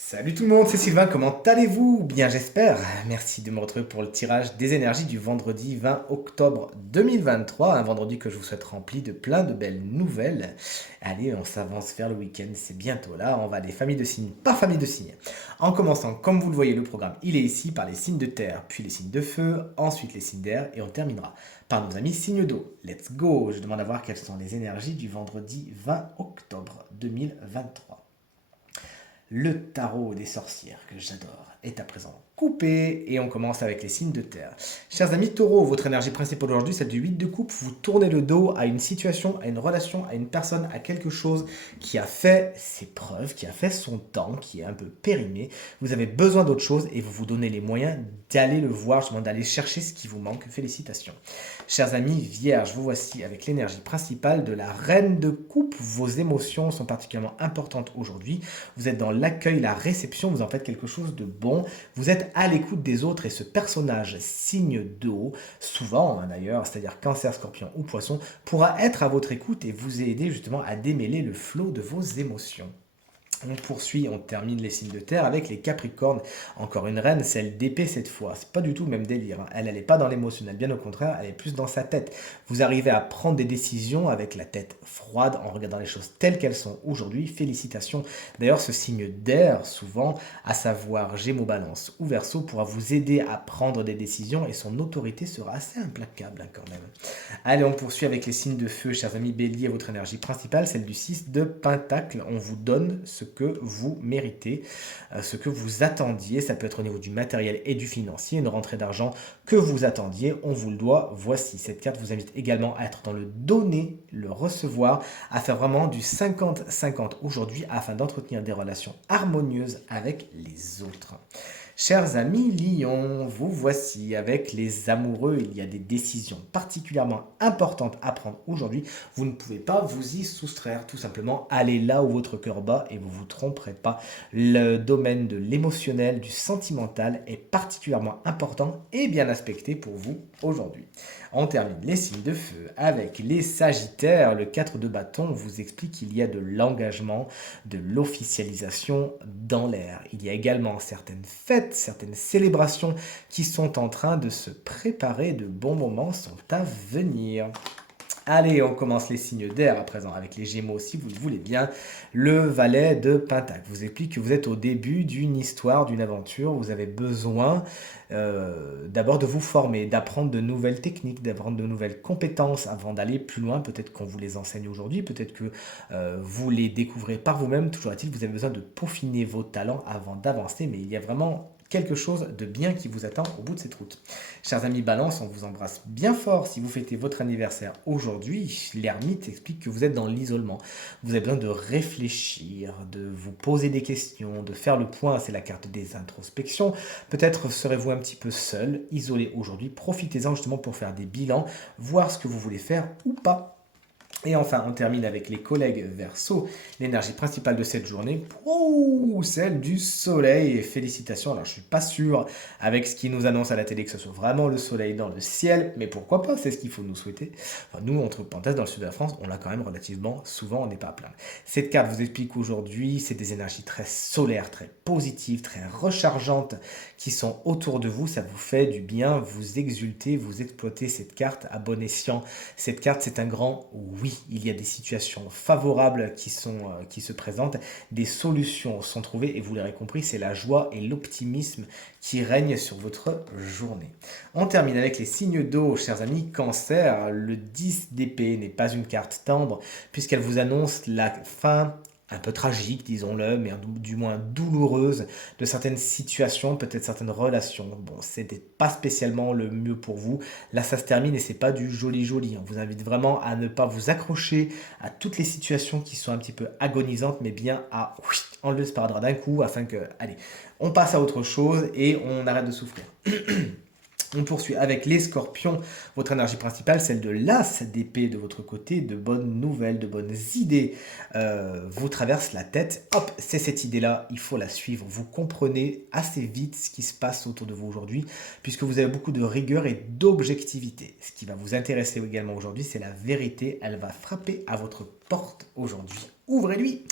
Salut tout le monde, c'est Sylvain, comment allez-vous? Bien j'espère. Merci de me retrouver pour le tirage des énergies du vendredi 20 octobre 2023, un vendredi que je vous souhaite rempli de plein de belles nouvelles. Allez, on s'avance vers le week-end, c'est bientôt là, on va des familles de signes par famille de signes. En commençant, comme vous le voyez, le programme, il est ici par les signes de terre, puis les signes de feu, ensuite les signes d'air, et on terminera par nos amis signes d'eau. Let's go! Je demande à voir quelles sont les énergies du vendredi 20 octobre 2023. Le tarot des sorcières, que j'adore, est à présent coupé et on commence avec les signes de terre. Chers amis taureaux, votre énergie principale aujourd'hui, celle du 8 de coupe, vous tournez le dos à une situation, à une relation, à une personne, à quelque chose qui a fait ses preuves, qui a fait son temps, qui est un peu périmé. Vous avez besoin d'autre chose et vous vous donnez les moyens d'aller le voir, justement d'aller chercher ce qui vous manque. Félicitations. Chers amis vierges, vous voici avec l'énergie principale de la reine de coupe. Vos émotions sont particulièrement importantes aujourd'hui. Vous êtes dans l'accueil, la réception, vous en faites quelque chose de bon. Vous êtes à l'écoute des autres et ce personnage signe d'eau, souvent d'ailleurs, c'est-à-dire cancer, scorpion ou poisson, pourra être à votre écoute et vous aider justement à démêler le flot de vos émotions. On poursuit, on termine les signes de terre avec les capricornes. Encore une reine, celle d'épée cette fois. C'est pas du tout le même délire, hein. Elle n'est pas dans l'émotionnel, bien au contraire, elle est plus dans sa tête. Vous arrivez à prendre des décisions avec la tête froide en regardant les choses telles qu'elles sont aujourd'hui. Félicitations. D'ailleurs, ce signe d'air, souvent, à savoir Gémeaux, Balance ou Verseau, pourra vous aider à prendre des décisions et son autorité sera assez implacable, hein, quand même. Allez, on poursuit avec les signes de feu, chers amis bélier, votre énergie principale, celle du 6 de Pentacle. On vous donne ce que vous méritez, ce que vous attendiez. Ça peut être au niveau du matériel et du financier, une rentrée d'argent que vous attendiez, on vous le doit. Voici, cette carte vous invite également à être dans le donner, le recevoir, à faire vraiment du 50-50 aujourd'hui afin d'entretenir des relations harmonieuses avec les autres. Chers amis Lion, vous voici avec les amoureux. Il y a des décisions particulièrement importantes à prendre aujourd'hui. Vous ne pouvez pas vous y soustraire. Tout simplement, allez là où votre cœur bat et vous ne vous tromperez pas. Le domaine de l'émotionnel, du sentimental est particulièrement important et bien aspecté pour vous aujourd'hui. On termine les signes de feu avec les Sagittaires. Le 4 de bâton vous explique qu'il y a de l'engagement, de l'officialisation dans l'air. Il y a également certaines fêtes, certaines célébrations qui sont en train de se préparer. De bons moments sont à venir. Allez, on commence les signes d'air à présent avec les Gémeaux, si vous le voulez bien. Le valet de Pentacle vous explique que vous êtes au début d'une histoire, d'une aventure. Vous avez besoin d'abord de vous former, d'apprendre de nouvelles techniques, d'apprendre de nouvelles compétences avant d'aller plus loin. Peut-être qu'on vous les enseigne aujourd'hui, peut-être que vous les découvrez par vous-même. Toujours est-il, vous avez besoin de peaufiner vos talents avant d'avancer, mais il y a vraiment quelque chose de bien qui vous attend au bout de cette route. Chers amis Balance, on vous embrasse bien fort si vous fêtez votre anniversaire aujourd'hui. L'ermite explique que vous êtes dans l'isolement. Vous avez besoin de réfléchir, de vous poser des questions, de faire le point. C'est la carte des introspections. Peut-être serez-vous un petit peu seul, isolé aujourd'hui. Profitez-en justement pour faire des bilans, voir ce que vous voulez faire ou pas. Et enfin, on termine avec les collègues Verseau. L'énergie principale de cette journée, celle du soleil. Et félicitations. Alors, je suis pas sûr avec ce qui nous annonce à la télé que ce soit vraiment le soleil dans le ciel, mais pourquoi pas, c'est ce qu'il faut nous souhaiter. Enfin, nous, entre parenthèses, dans le sud de la France, on l'a quand même relativement souvent, on n'est pas à plaindre. Cette carte vous explique qu'aujourd'hui, c'est des énergies très solaires, très positives, très rechargeantes qui sont autour de vous. Ça vous fait du bien, vous exultez, vous exploitez cette carte à bon escient. Cette carte, c'est un grand oui. Il y a des situations favorables qui se présentent, des solutions sont trouvées et vous l'aurez compris, c'est la joie et l'optimisme qui règnent sur votre journée. On termine avec les signes d'eau, chers amis, cancer. Le 10 d'épée n'est pas une carte tendre puisqu'elle vous annonce la fin un peu tragique, disons-le, mais du moins douloureuse de certaines situations, peut-être certaines relations. Bon, c'était pas spécialement le mieux pour vous. Là, ça se termine et c'est pas du joli. On vous invite vraiment à ne pas vous accrocher à toutes les situations qui sont un petit peu agonisantes, mais bien à enlever ce sparadrap d'un coup afin que, allez, on passe à autre chose et on arrête de souffrir. On poursuit avec les scorpions, votre énergie principale, celle de l'as d'épée de votre côté, de bonnes nouvelles, de bonnes idées vous traversent la tête. Hop, c'est cette idée-là, il faut la suivre. Vous comprenez assez vite ce qui se passe autour de vous aujourd'hui, puisque vous avez beaucoup de rigueur et d'objectivité. Ce qui va vous intéresser également aujourd'hui, c'est la vérité. Elle va frapper à votre porte aujourd'hui. ouvrez-lui.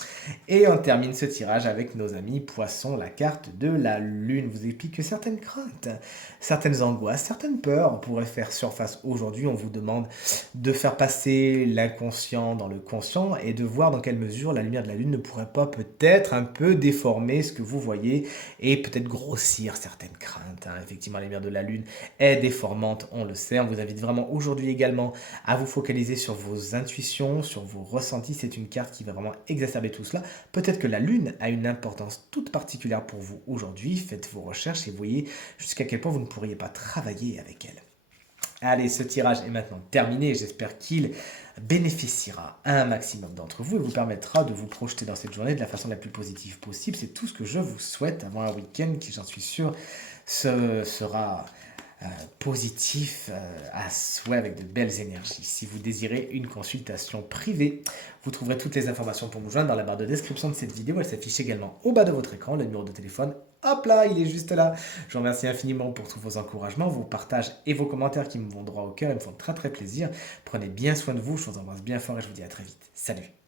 Et on termine ce tirage avec nos amis poissons, la carte de la lune vous explique que certaines craintes, certaines angoisses, certaines peurs pourraient faire surface aujourd'hui. On vous demande de faire passer l'inconscient dans le conscient et de voir dans quelle mesure la lumière de la lune ne pourrait pas peut-être un peu déformer ce que vous voyez et peut-être grossir certaines craintes, hein. Effectivement, la lumière de la lune est déformante, on le sait. On vous invite vraiment aujourd'hui également à vous focaliser sur vos intuitions, sur vos ressentis. C'est une carte qui va vraiment exacerber tout cela. Peut-être que la lune a une importance toute particulière pour vous aujourd'hui. Faites vos recherches et voyez jusqu'à quel point vous ne pourriez pas travailler avec elle. Allez, ce tirage est maintenant terminé. J'espère qu'il bénéficiera à un maximum d'entre vous et vous permettra de vous projeter dans cette journée de la façon la plus positive possible. C'est tout ce que je vous souhaite avant un week-end qui, j'en suis sûr, sera positif à souhait avec de belles énergies. Si vous désirez une consultation privée, vous trouverez toutes les informations pour nous joindre dans la barre de description de cette vidéo. Elle s'affiche également au bas de votre écran, le numéro de téléphone. Hop là, il est juste là. Je vous remercie infiniment pour tous vos encouragements, vos partages et vos commentaires qui me vont droit au cœur et me font très très plaisir. Prenez bien soin de vous, je vous embrasse bien fort et je vous dis à très vite. Salut!